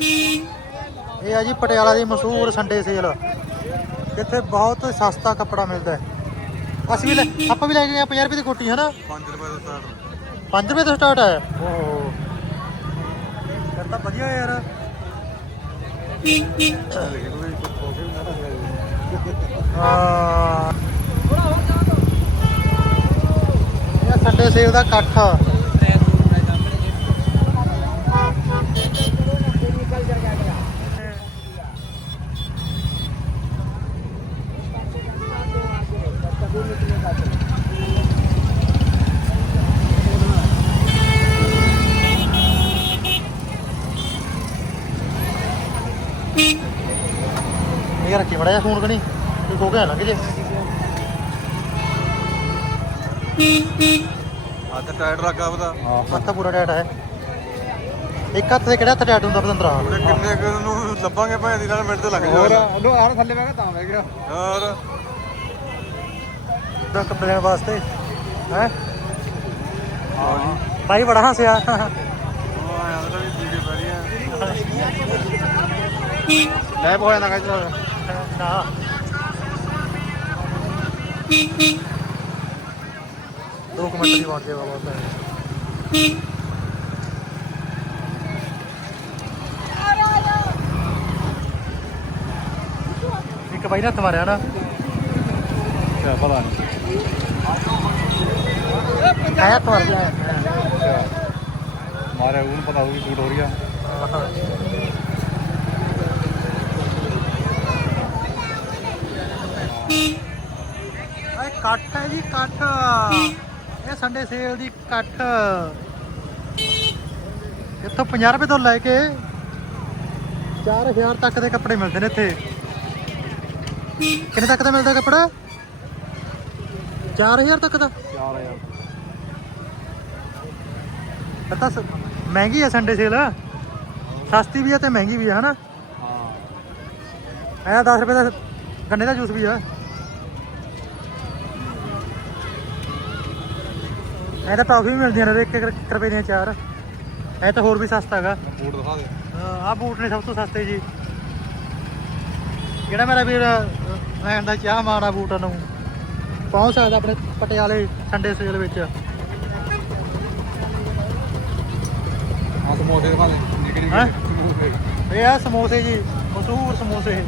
ਇਹ ਆ ਜੀ ਪਟਿਆਲਾ ਦੀ ਮਸ਼ਹੂਰ ਸੰਡੇ ਸੇਲ ਇੱਥੇ ਬਹੁਤ ਸਸਤਾ ਕੱਪੜਾ ਮਿਲਦਾ ਹੈ। ਅਸੀਂ ਵੀ ਲੈ ਆਪਾਂ ਵੀ ਲੈ ਕੇ ਗਏ 50 ਰੁਪਏ ਦੀ ਕੋਟੀ ਹੈ ਨਾ 5 ਰੁਪਏ ਦਾ ਸਟਾਰਟ 5 ਰੁਪਏ ਤੋਂ ਸਟਾਰਟ ਹੈ ਓਹ ਫਿਰ ਤਾਂ ਵਧੀਆ ਯਾਰ। ਲਿਖੇ ਕੋਈ ਕੁਝ ਕੋਸ਼ੇ ਵੀ ਨਾ ਰੱਖਿਆ ਹਾਂ। ਇਹ ਸੰਡੇ ਸੇਲ ਦਾ ਇਕੱਠ। ਇਹ ਰੱਖੀ ਮੜਾ ਜਾ ਫੋਨ ਕਣੀ ਕੋਈ ਕੇ ਨਾ ਲੰਘ ਜੇ। ਹੱਥ ਟਾਇਰ ਲੱਗਾ ਉਹਦਾ ਹੱਥ ਪੂਰਾ ਟਾਈਟ ਹੈ ਇੱਕ ਹੱਥ ਦੇ ਕਿਹੜਾ ਹੱਥ ਟਾਈਟ ਹੁੰਦਾ ਪਤੰਦਰਾ? ਉਹਨੇ ਕਿੰਨੇ ਕੁ ਨੂੰ ਲੱਭਾਂਗੇ ਭਾਂ ਦੀ ਨਾਲ ਮਿੰਟ ਤੇ ਲੱਗ ਹੋਰ ਜਾਣਾ ਉਹਨੂੰ ਆਹ ਥੱਲੇ ਮੈਂ ਕਿਹਾ ਤਾਂ ਬਹਿ ਗਿਆ। ਹੋਰ। ਦਾ ਕੱਪੜੇ ਲੈਣ ਵਾਸਤੇ। ਹੈ? ਹਾਂ ਭਾਈ ਬੜਾ ਹੱਸਿਆ। ਉਹ ਆਇਆ ਉਹਦਾ ਵੀ ਵੀਡੀਓ ਬੜੀਆਂ ਲੈ ਬੋਇਆ ਨਾ ਕਹਿੰਦਾ ਨਾ ਦੋ ਮਿੰਟ ਦੀ ਪਹੁੰਚ ਜਾਵਾ ਬਹੁਤ ਇੱਕ ਬਾਈ ਨੇ ਮਾਰਿਆ ਨਾ। ਅੱਛਾ ਪਤਾ ਨਹੀਂ। ਹੱਥ ਮਾਰ ਗਿਆ ਮਾਰੇ ਉਹਨੂੰ ਪਤਾ ਹੋਊਗੀ ਸ਼ੂਟ ਹੋ ਰਹੀ ਆ। ਕੱਟ ਹੈ ਜੀ ਕੱਟ। ਇਹ ਸੰਡੇ ਸੇਲ ਦੀ ਕੱਟ। ਇੱਥੋਂ 50 ਰੁਪਏ ਤੋਂ ਲੈ ਕੇ 4000 ਤੱਕ ਦੇ ਕੱਪੜੇ ਮਿਲਦੇ ਨੇ ਇੱਥੇ। ਕਿੰਨੇ ਤੱਕ ਦਾ ਮਿਲਦਾ ਕੱਪੜਾ? 4000 ਤੱਕ ਦਾ? 4000 ਇਹ ਤਾਂ ਮਹਿੰਗੀ ਹੈ ਸੰਡੇ ਸੇਲ ਸਸਤੀ ਵੀ ਹੈ ਤੇ ਮਹਿੰਗੀ ਵੀ ਹੈ ਹਨਾ? ਹਾਂ। ਇਹ 10 ਰੁਪਏ ਦਾ ਗੰਨੇ ਦਾ ਜੂਸ ਵੀ ਹੈ। ਇਹ ਤਾਂ ਟੌਫੀ ਵੀ ਮਿਲਦੀਆਂ ਨੇ 1 ਰੁਪਏ ਦੀਆਂ ਚਾਰ। ਇਹ ਤਾਂ ਹੋਰ ਵੀ ਸਸਤਾ ਹੈਗਾ। ਬੂਟ ਦਿਖਾ ਦੇ। ਆਹ ਬੂਟ ਨੇ ਸਭ ਤੋਂ ਸਸਤੇ ਜੀ। ਜਿਹੜਾ ਮੇਰਾ ਵੀਰ ਲੈਣ ਦਾ ਚਾਹ ਮਾੜਾ ਬੂਟ ਨੂੰ। ਪਹੁੰਚ ਸਕਦਾ ਆਪਣੇ ਪਟਿਆਲੇ ਸੰਡੇ ਸੇਲ ਵਿੱਚ। ਹਾਂ ਸਮੋਸੇ ਦਿਖਾ ਦੇ ਨਿੱਕੇ ਇਹ ਆ ਸਮੋਸੇ ਜੀ ਮਸ਼ਹੂਰ ਸਮੋਸੇ।